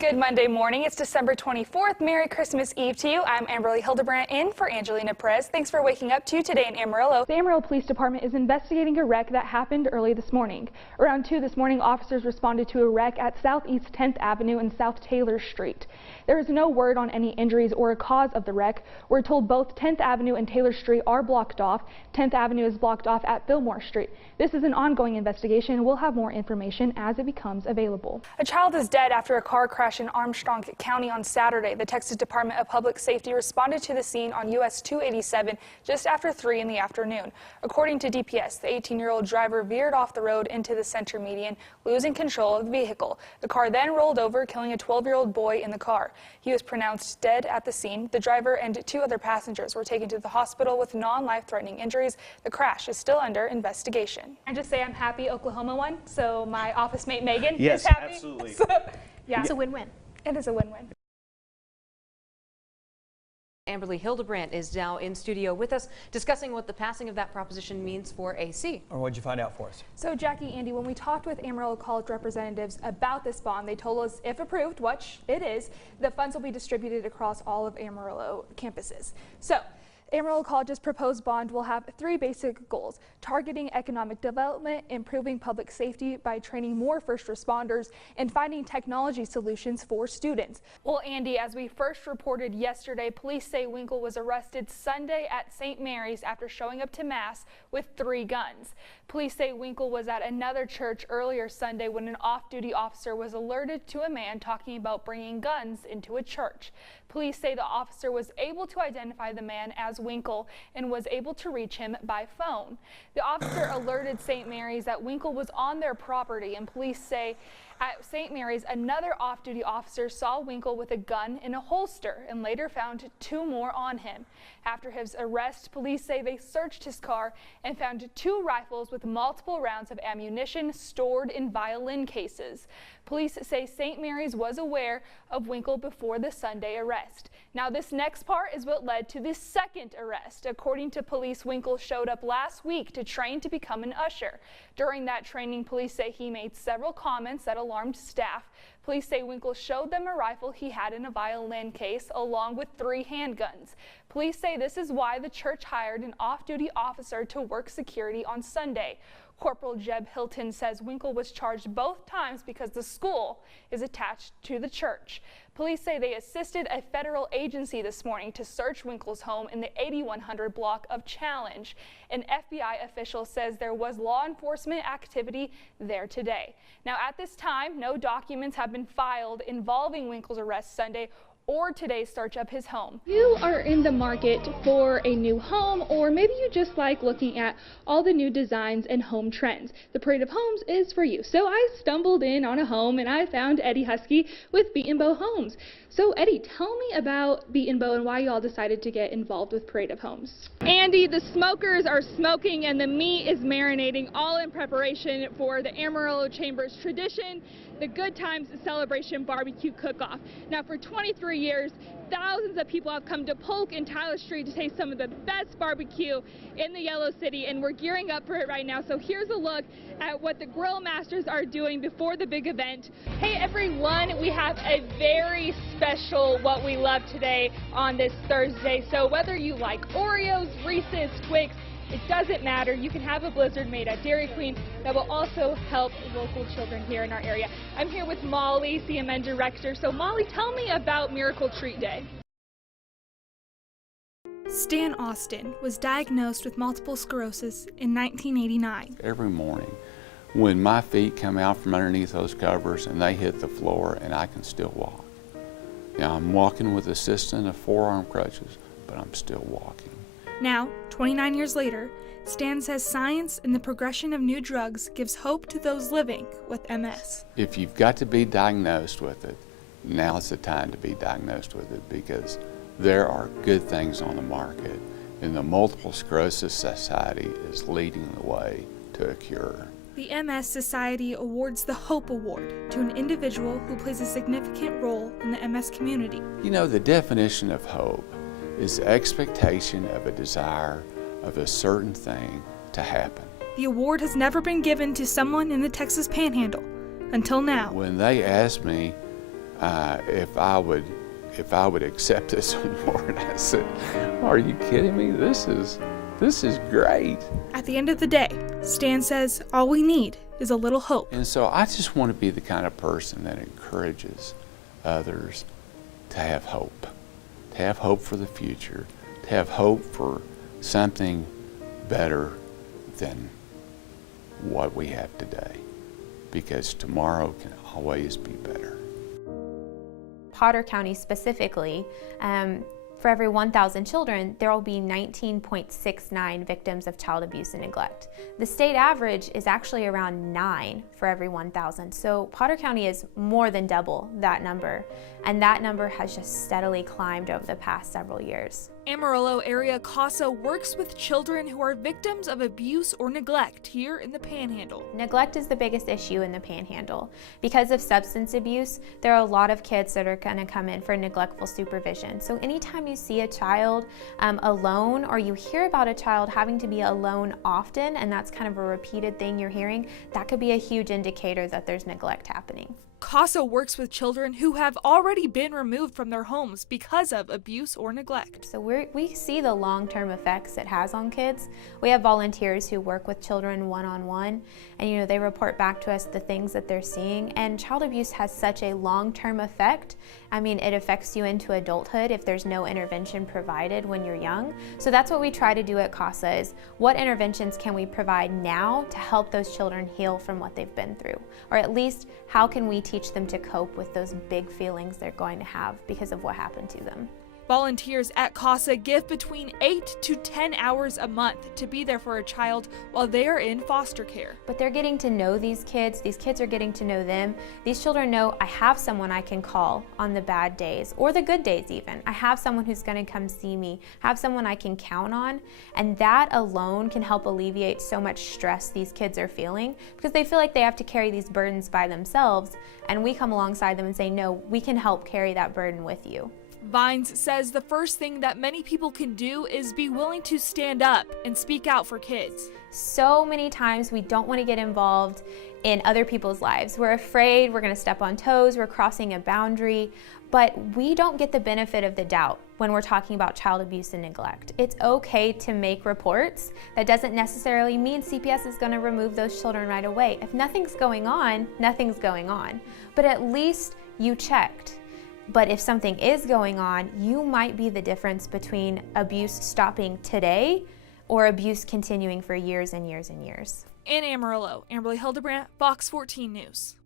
Good Monday morning. It's December 24th. Merry Christmas Eve to you. I'm Hildebrandt in for Angelina Perez. Thanks for waking up to Today in Amarillo. The Amarillo Police Department is investigating a wreck that happened early this morning. Around 2 this morning, officers responded to a wreck at Southeast 10th Avenue and South Taylor Street. There is no word on any injuries or a cause of the wreck. We're told both 10th Avenue and Taylor Street are blocked off. 10th Avenue is blocked off at Fillmore Street. This is an ongoing investigation. We'll have more information as it becomes available. A child is dead after a car crash in Armstrong County on Saturday. The Texas Department of Public Safety responded to the scene on US 287 just after 3 in the afternoon. According to DPS, the 18-year-old driver veered off the road into the center median, losing control of the vehicle. The car then rolled over, killing a 12-year-old boy in the car. He was pronounced dead at the scene. The driver and 2 other passengers were taken to the hospital with non-life-threatening injuries. The crash is still under investigation. I just say I'm happy Oklahoma won, so my office mate Megan is happy. Absolutely. Yeah. It's a win-win. It is a win-win. Amberly Hildebrandt is now in studio with us discussing what the passing of that proposition means for AC. Or what'd you find out for us? So Jackie, Andy, when we talked with Amarillo College representatives about this bond, they told us if approved, which it is, the funds will be distributed across all of Amarillo campuses. So Amarillo College's proposed bond will have 3 basic goals: targeting economic development, improving public safety by training more first responders, and finding technology solutions for students. Well, Andy, as we first reported yesterday, police say Winkle was arrested Sunday at St. Mary's after showing up to Mass with 3 guns. Police say Winkle was at another church earlier Sunday when an off-duty officer was alerted to a man talking about bringing guns into a church. Police say the officer was able to identify the man as Winkle and was able to reach him by phone. The officer alerted St. Mary's that Winkle was on their property, and police say at St. Mary's another off-duty officer saw Winkle with a gun in a holster and later found 2 more on him. After his arrest, police say they searched his car and found 2 rifles with multiple rounds of ammunition stored in violin cases. Police say St. Mary's was aware of Winkle before the Sunday arrest. Now, this next part is what led to the second arrest. According to police, Winkle showed up last week to train to become an usher. During that training, police say he made several comments that alarmed staff. Police say Winkle showed them a rifle he had in a violin case along with 3 handguns. Police say this is why the church hired an off-duty officer to work security on Sunday. Corporal Jeb Hilton says Winkle was charged both times because the school is attached to the church. Police say they assisted a federal agency this morning to search Winkle's home in the 8100 block of Challenge. An FBI official says there was law enforcement activity there today. Now, at this time, no documents have been filed involving Winkle's arrest Sunday or today's search of his home. You are in the market for a new home, or maybe you just like looking at all the new designs and home trends. The Parade of Homes is for you. So I stumbled in on a home and I found Eddie Husky with Beat & Bow Homes. So Eddie, tell me about Beat & Bow and why you all decided to get involved with Parade of Homes. Andy, the smokers are smoking and the meat is marinating, all in preparation for the Amarillo Chamber's tradition, the Good Times Celebration Barbecue Cook-Off. Now, for 23 years, thousands of people have come to Polk and Tyler Street to taste some of the best barbecue in the Yellow City, and we're gearing up for it right now. So here's a look at what the grill masters are doing before the big event. Hey everyone, we have a very special What We Love today on this Thursday. So whether you like Oreos, Reese's, Twix, it doesn't matter. You can have a blizzard made at Dairy Queen that will also help local children here in our area. I'm here with Molly, CMN Director. So Molly, tell me about Miracle Treat Day. Stan Austin was diagnosed with multiple sclerosis in 1989. Every morning when my feet come out from underneath those covers and they hit the floor and I can still walk. Now I'm walking with assistance of 4-arm crutches, but I'm still walking. Now, 29 years later, Stan says science and the progression of new drugs gives hope to those living with MS. If you've got to be diagnosed with it, now's the time to be diagnosed with it, because there are good things on the market, and the Multiple Sclerosis Society is leading the way to a cure. The MS Society awards the Hope Award to an individual who plays a significant role in the MS community. You know, the definition of hope is the expectation of a desire of a certain thing to happen. The award has never been given to someone in the Texas Panhandle until now. When they asked me if I would accept this award. I said, "Are you kidding me? This is great." At the end of the day, Stan says all we need is a little hope. And so I just want to be the kind of person that encourages others to have hope for the future, to have hope for something better than what we have today, because tomorrow can always be better. Potter County specifically, for every 1,000 children, there will be 19.69 victims of child abuse and neglect. The state average is actually around 9 for every 1,000. So Potter County is more than double that number, and that number has just steadily climbed over the past several years. Amarillo area CASA works with children who are victims of abuse or neglect here in the Panhandle. Neglect is the biggest issue in the Panhandle. Because of substance abuse, there are a lot of kids that are going to come in for neglectful supervision. So anytime you see a child alone, or you hear about a child having to be alone often, and that's kind of a repeated thing you're hearing, that could be a huge indicator that there's neglect happening. CASA works with children who have already been removed from their homes because of abuse or neglect. So we see the long-term effects it has on kids. We have volunteers who work with children one-on-one, and they report back to us the things that they're seeing. And child abuse has such a long-term effect. I mean, it affects you into adulthood if there's no intervention provided when you're young. So that's what we try to do at CASA, is what interventions can we provide now to help those children heal from what they've been through? Or at least, how can we teach them to cope with those big feelings they're going to have because of what happened to them? Volunteers at CASA give between 8 to 10 hours a month to be there for a child while they are in foster care. But they're getting to know these kids are getting to know them. These children know, I have someone I can call on the bad days, or the good days even. I have someone who's going to come see me, have someone I can count on, and that alone can help alleviate so much stress these kids are feeling, because they feel like they have to carry these burdens by themselves, and we come alongside them and say, no, we can help carry that burden with you. Vines says the first thing that many people can do is be willing to stand up and speak out for kids. So many times we don't want to get involved in other people's lives. We're afraid we're going to step on toes, we're crossing a boundary, but we don't get the benefit of the doubt when we're talking about child abuse and neglect. It's okay to make reports. That doesn't necessarily mean CPS is going to remove those children right away. If nothing's going on, nothing's going on. But at least you checked. But if something is going on, you might be the difference between abuse stopping today or abuse continuing for years and years and years. In Amarillo, Hildebrandt, Fox 14 News.